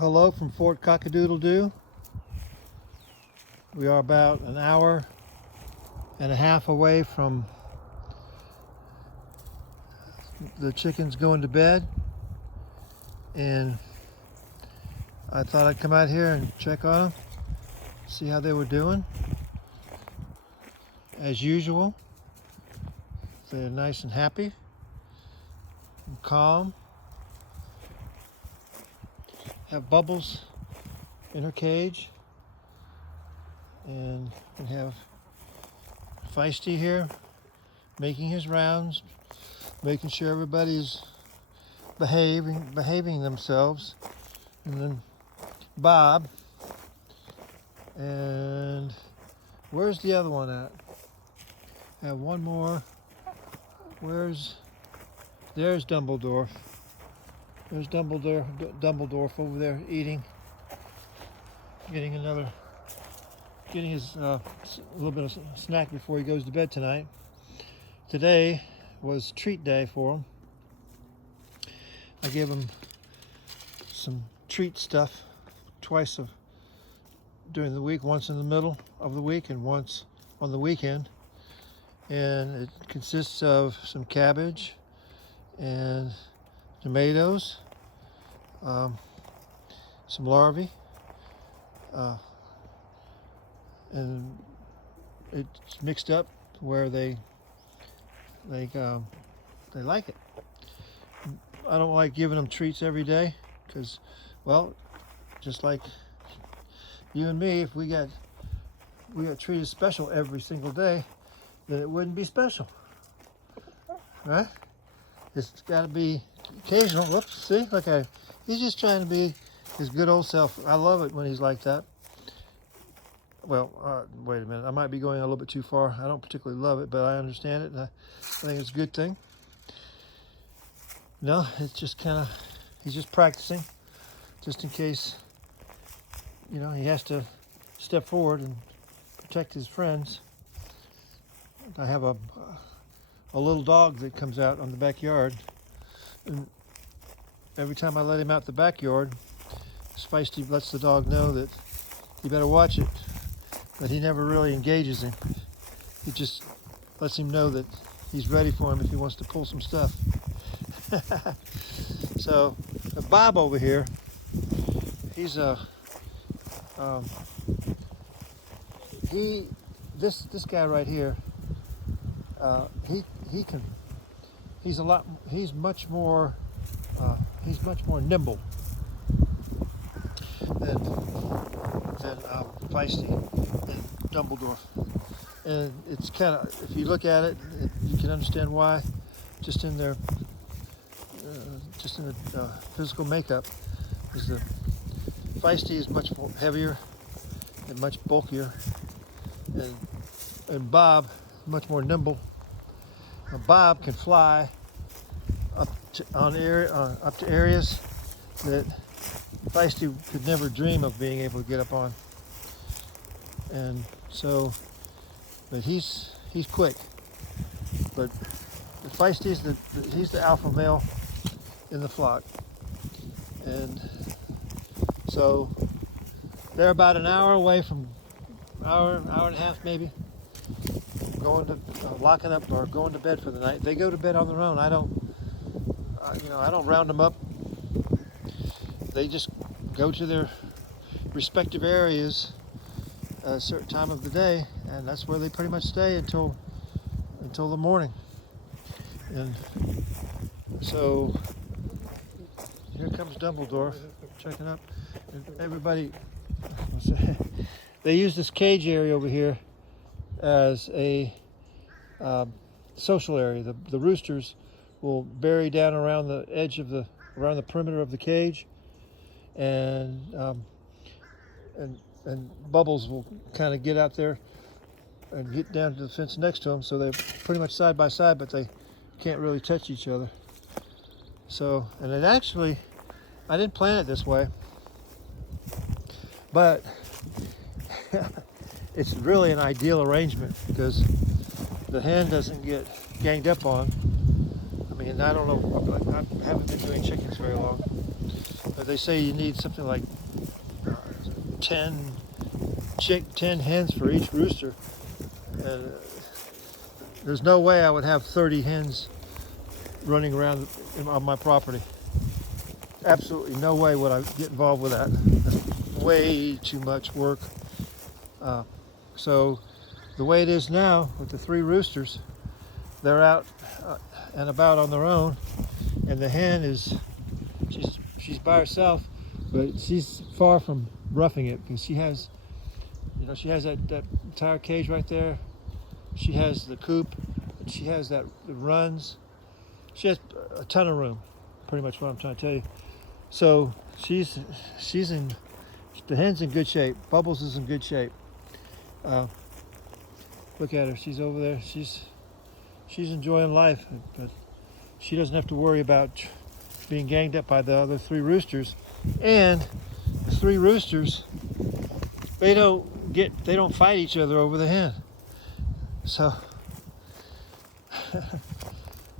Hello from Fort Cock-a-doodle-doo. We are about an hour and a half away from the chickens going to bed, and I thought I'd come out here and check on them, see how they were doing. As usual, they're nice and happy and calm. Have Bubbles in her cage, and we have Feisty here making his rounds, making sure everybody's behaving themselves. And then Bob, and where's the other one at? I have one more. There's Dumbledore. There's Dumbledore over there eating, getting his a little bit of snack before he goes to bed tonight. Today was treat day for him. I gave him some treat stuff twice during the week, once in the middle of the week and once on the weekend. And it consists of some cabbage and tomatoes, some larvae, and it's mixed up where they like it. I don't like giving them treats every day because, well, just like you and me, if we got treated special every single day, then it wouldn't be special, right? It's got to be occasional. Whoops, see? Look at him. He's just trying to be his good old self. I love it when he's like that. Well, wait a minute. I might be going a little bit too far. I don't particularly love it, but I understand it, and I think it's a good thing. No, it's just he's just practicing, just in case, he has to step forward and protect his friends. I have a little dog that comes out on the backyard, and every time I let him out the backyard, Feisty lets the dog know that he better watch it, but he never really engages him. He just lets him know that he's ready for him if he wants to pull some stuff. So Bob over here, he's this guy right here, he's much more nimble than Feisty and Dumbledore. And it's if you look at it, you can understand why, just in the physical makeup. Is the Feisty is much more heavier and much bulkier, and Bob much more nimble. Now, Bob can fly up to areas that Feisty could never dream of being able to get up on. And so, but he's quick. But Feisty he's the alpha male in the flock, and so they're about an hour away from hour and a half maybe, going to locking up or going to bed for the night. They go to bed on their own. I don't round them up. They just go to their respective areas at a certain time of the day, and that's where they pretty much stay until the morning. And so here comes Dumbledore checking up, and everybody. They use this cage area over here as a social area. The roosters will bury down around the edge of around the perimeter of the cage, and Bubbles will kind of get out there and get down to the fence next to them. So they're pretty much side by side, but they can't really touch each other. So, and it actually, I didn't plan it this way, but it's really an ideal arrangement because the hen doesn't get ganged up on. I mean, I don't know, I haven't been doing chickens very long, but they say you need something like 10 10 hens for each rooster, and there's no way I would have 30 hens running around on my property. Absolutely no way would I get involved with that. That's way too much work. So the way it is now with the 3 roosters, they're out and about on their own, and the hen is she's by herself, but she's far from roughing it, because she has, she has that entire cage right there. She has the coop. She has the runs. She has a ton of room. Pretty much what I'm trying to tell you. So she's in. The hen's in good shape. Bubbles is in good shape. Look at her. She's over there. She's enjoying life, but she doesn't have to worry about being ganged up by the other 3 roosters. And the 3 roosters, they don't fight each other over the hen. So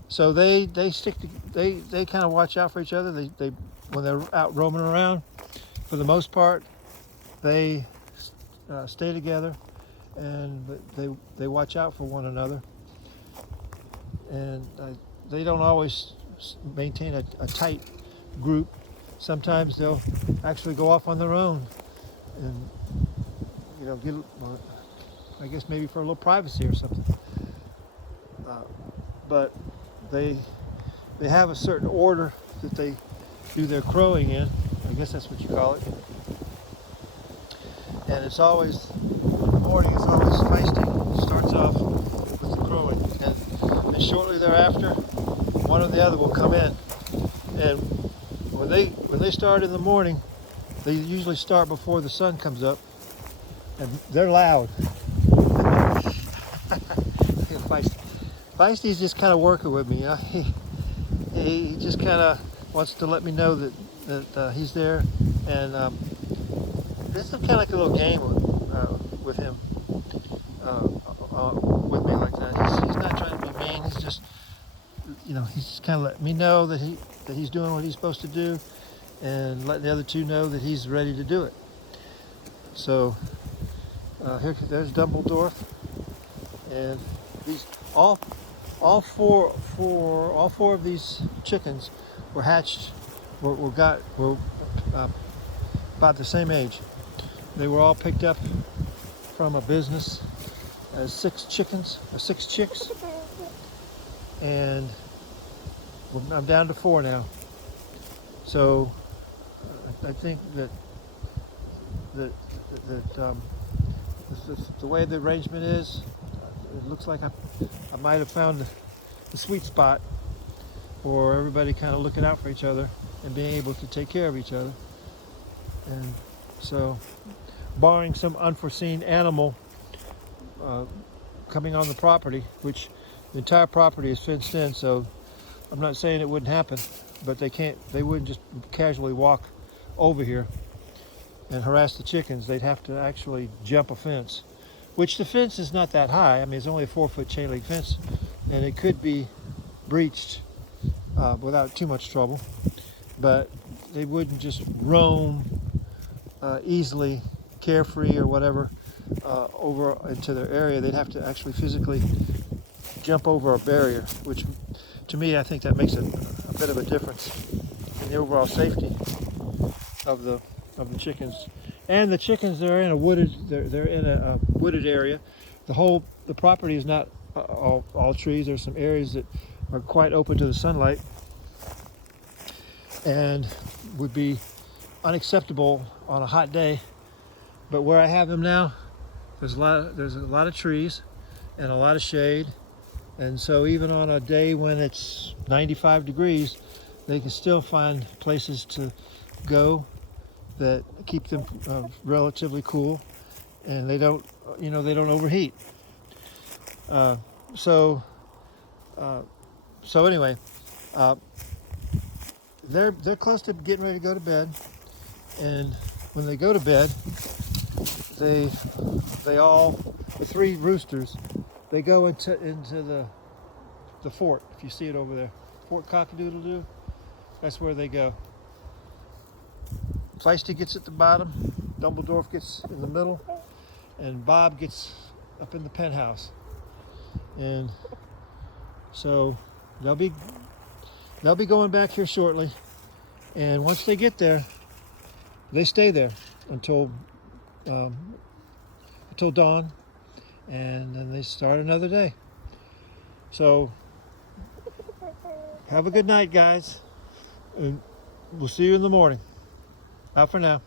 so they stick to, they kind of watch out for each other. They when they're out roaming around, for the most part, they stay together, and they watch out for one another. And they don't always maintain a tight group. Sometimes they'll actually go off on their own, and get, I guess maybe for a little privacy or something. But they have a certain order that they do their crowing in. I guess that's what you call it. And it's always, in the morning, it's always feisty. It starts off with the crowing, and shortly thereafter, one or the other will come in. And when they start in the morning, they usually start before the sun comes up, and they're loud. Feisty's just kind of working with me. He just kind of wants to let me know that he's there, and this is kind of like a little game with him, with me like that. He's not trying to be mean. He's just, he's just kind of letting me know that he's doing what he's supposed to do, and letting the other 2 know that he's ready to do it. So there's Dumbledore, and these all four of these chickens were hatched, were about the same age. They were all picked up from a business as 6 chicks, and I'm down to 4 now. So I think that the way the arrangement is, it looks like I might have found the sweet spot for everybody kind of looking out for each other and being able to take care of each other. And so, barring some unforeseen animal coming on the property, which the entire property is fenced in, so I'm not saying it wouldn't happen, but they wouldn't just casually walk over here and harass the chickens. They'd have to actually jump a fence, which the fence is not that high. I mean, it's only a 4-foot chain link fence, and it could be breached without too much trouble. But they wouldn't just roam easily, carefree or whatever, over into their area. They'd have to actually physically jump over a barrier, which to me, I think that makes a bit of a difference in the overall safety of the chickens. And the chickens, they're in a wooded area. The property is not all trees. There's some areas that are quite open to the sunlight and would be unacceptable on a hot day. But where I have them now, there's a lot of trees and a lot of shade, and so even on a day when it's 95 degrees, they can still find places to go that keep them relatively cool, and they don't overheat. So anyway, they're close to getting ready to go to bed, and when they go to bed, they all, the 3 roosters, they go into the fort. If you see it over there, Fort Cock-a-doodle-doo, that's where they go. Feisty gets at the bottom, Dumbledore gets in the middle, and Bob gets up in the penthouse. And so they'll be going back here shortly. And once they get there, they stay there until dawn, and then they start another day. So have a good night, guys, and we'll see you in the morning. Out for now.